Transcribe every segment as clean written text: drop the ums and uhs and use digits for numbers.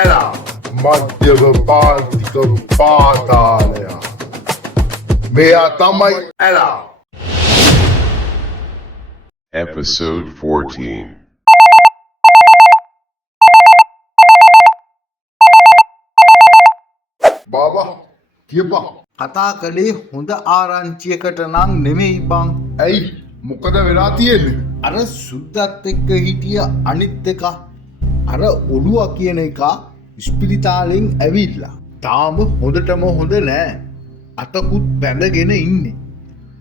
ඇලා මධ්‍යම පාන්තික පාතාලය මෙයා තමයි ඇලා. Episode 14. බාබා කියපන්. කතා කළේ හොඳ ආරංචියකට නම් නෙමෙයි බං. ඇයි මොකද වෙලා තියෙන්නේ? අර සුද්දත් එක්ක හිටිය අනිත් එක අර ඔළුව කියන එක ස්පිරිතාලෙන් ඇවිල්ලා. තාම හොඳටම හොඳ නෑ. අතකුත් බැඳගෙන ඉන්නේ.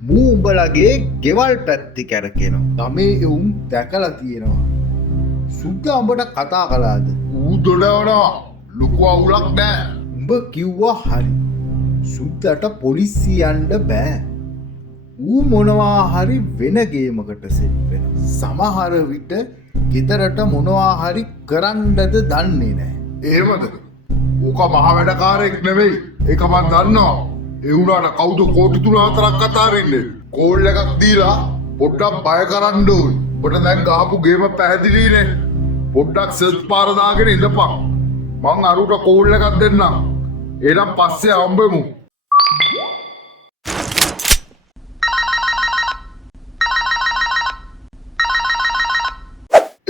මූ උඹලගේ ගෙවල් පැත්ති කැරකෙනවා. ගමේ එවුන් දැකලා තියෙනවා. සුද්දා උඹට කතා කළාද? ඌ දොඩවනවා. ලොකු අවුලක් නෑ. උඹ කිව්වා හරි. සුද්දට පොලිසියන්ට බෑ. ඌ මොනවා හරි වෙන ගේමකට සෙට් වෙනවා. සමහර විට ගෙදරට මොනවා හරි කරන්නද දන්නේ නැහැ. එහෙමද? ඕක මහ වැඩකාරයෙක් නෙවෙයි. ඒක මන් දන්නවා. ඒ වුණාට කවුද කෝටි 3-4ක් අතාරින්නේ? කෝල් එකක් දීලා පොඩ්ඩක් බය කරන්න ඕනේ. ඔබට දැන් ගහපු ගේම පැහැදිලිනේ. පොඩ්ඩක් සර්ච් පාර දාගෙන ඉඳපන්. මං අරුට කෝල් එකක් දෙන්නම්. එහෙනම් පස්සේ හම්බෙමු.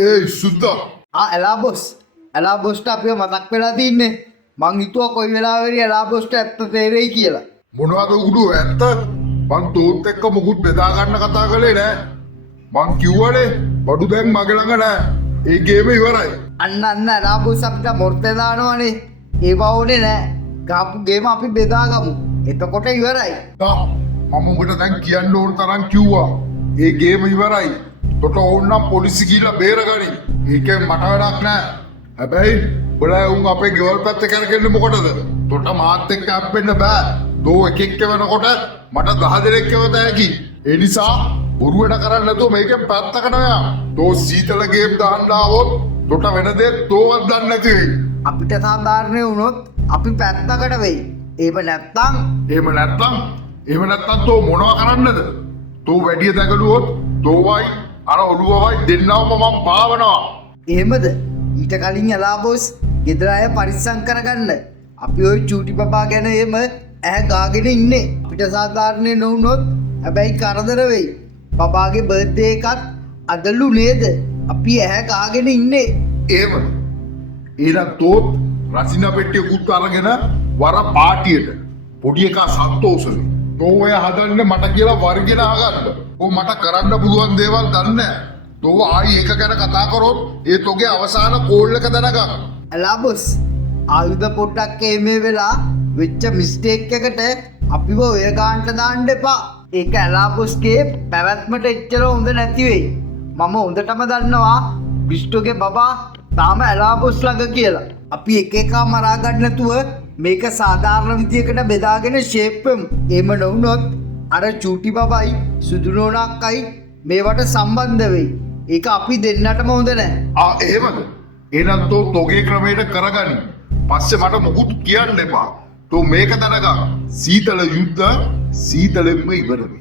ඒ සුද්දා ඇලා බොස්. ඇලා බොස්ට අපිව මතක් වෙලා තින්නේ. මං හිතුවා කොයි වෙලාවෙරි ඇලා බොස්ට ඇත්ත තේරෙයි කියලා. මොනවද උඩු ඇත්ත? මං තෝත් එක්ක මුකුත් බෙදා ගන්න කතා කළේ නෑ. මං කිව්වනේ බඩු දැන් මගේ ළඟ නෑ. ඒ ගේම ඉවරයි. අන්න ඇලා බොස් අපිට මොර්තේ දානවනේ. ඒව ඕනේ නෑ. ගාපු ගේම අපි බෙදාගමු. එතකොට ඉවරයි. මම උඹට දැන් කියන්න ඕන තරම් කිව්වා. ඒ ගේම ඉවරයි. තොට ඕන්නම් පොලිසි ගිහිල්ලා බේරගනි. ඒකෙන් මට වැඩක් නෑ. හැබැයි ඔලා උන් අපේ ගෙවල් පැත්ත කරගෙන මොකටද? තොට මාත් එක්ක හැප්පෙන්න බෑ. දෝ එකෙක් වෙනකොට මට 10 දෙනෙක් වෙත හැකි. ඒ නිසා බොරු වැඩ කරන්නේ නැතුව මේකෙන් පැත්තකට යන්න. දෝ සීතල ගේම් දාන්න ආවොත් තොට වෙන දේ තෝවත් දන්නේ නැති වෙයි. අපිට සාධාරණේ වුණොත් අපි පැත්තකට වෙයි. එහෙම නැත්තම් තෝ මොනවා කරන්නද? තෝ වැඩිය දැකලුවොත් තෝවයි අර ඔළුවවයි දෙන්නවම මම පාවනවා. එහෙමද? ඊට කලින් ඇලා බොස් ගෙදර අය පරිස්සම් කරගන්න. අපි ওই චූටි බබා ගැන එහෙම ඇහැ ගාගෙන ඉන්නේ. අපිට සාධාරණේ නොවුනොත් හැබැයි කරදර වෙයි. බබාගේ බර්ත්ඩේ එකත් අදලු නේද? අපි ඇහැ ගාගෙන ඉන්නේ. එහෙමද? එහෙනම් තෝත් රසිනා පෙට්ටිය කුත් අරගෙන වර පාටියට පොඩි එකා සත්තෝසනේ. තෝ ඔය හදන්න මට කියලා වර්ගෙන ආගන්න. ඔය මට කරන්න පුළුවන් දේවල් දන්නේ නැහැ. තෝ ආයි ඒක ගැන කතා කරොත් ඒ තෝගේ අවසාන කෝල් එක දැනගන්න. ඇලා බොස් ආයුධ පොඩ්ඩක් මේ වෙලා වෙච්ච මිස්ටේක් එකට අපිව ඔය ගාන්ට දාන්න එපා. ඒක ඇලා බොස්ගේ පැවැත්මට එච්චර හොඳ නැති වෙයි. මම හොඳටම දන්නවා බිස්ටෝගේ බබා තාම ඇලා බොස් ළඟ කියලා. අපි එක එකා මරා ගන්න නැතුව මේක සාධාරණ විදියකට බෙදාගෙන ෂේප් වෙමු. එහෙම නොවුනොත් අර චූටි බබයි සුදු නෝනාක්කයි මේවට සම්බන්ධ වෙයි. ඒක අපි දෙන්නටම හොඳ නැහැ. එහෙමද? එහෙනම් තෝ තෝගේ ක්‍රමයට කරගනි. පස්සේ මට මොකුත් කියන්න එපා. තෝ මේක දැනගන්න. සීතල යුද්ධ සීතලෙන්ම ඉවර වෙයි.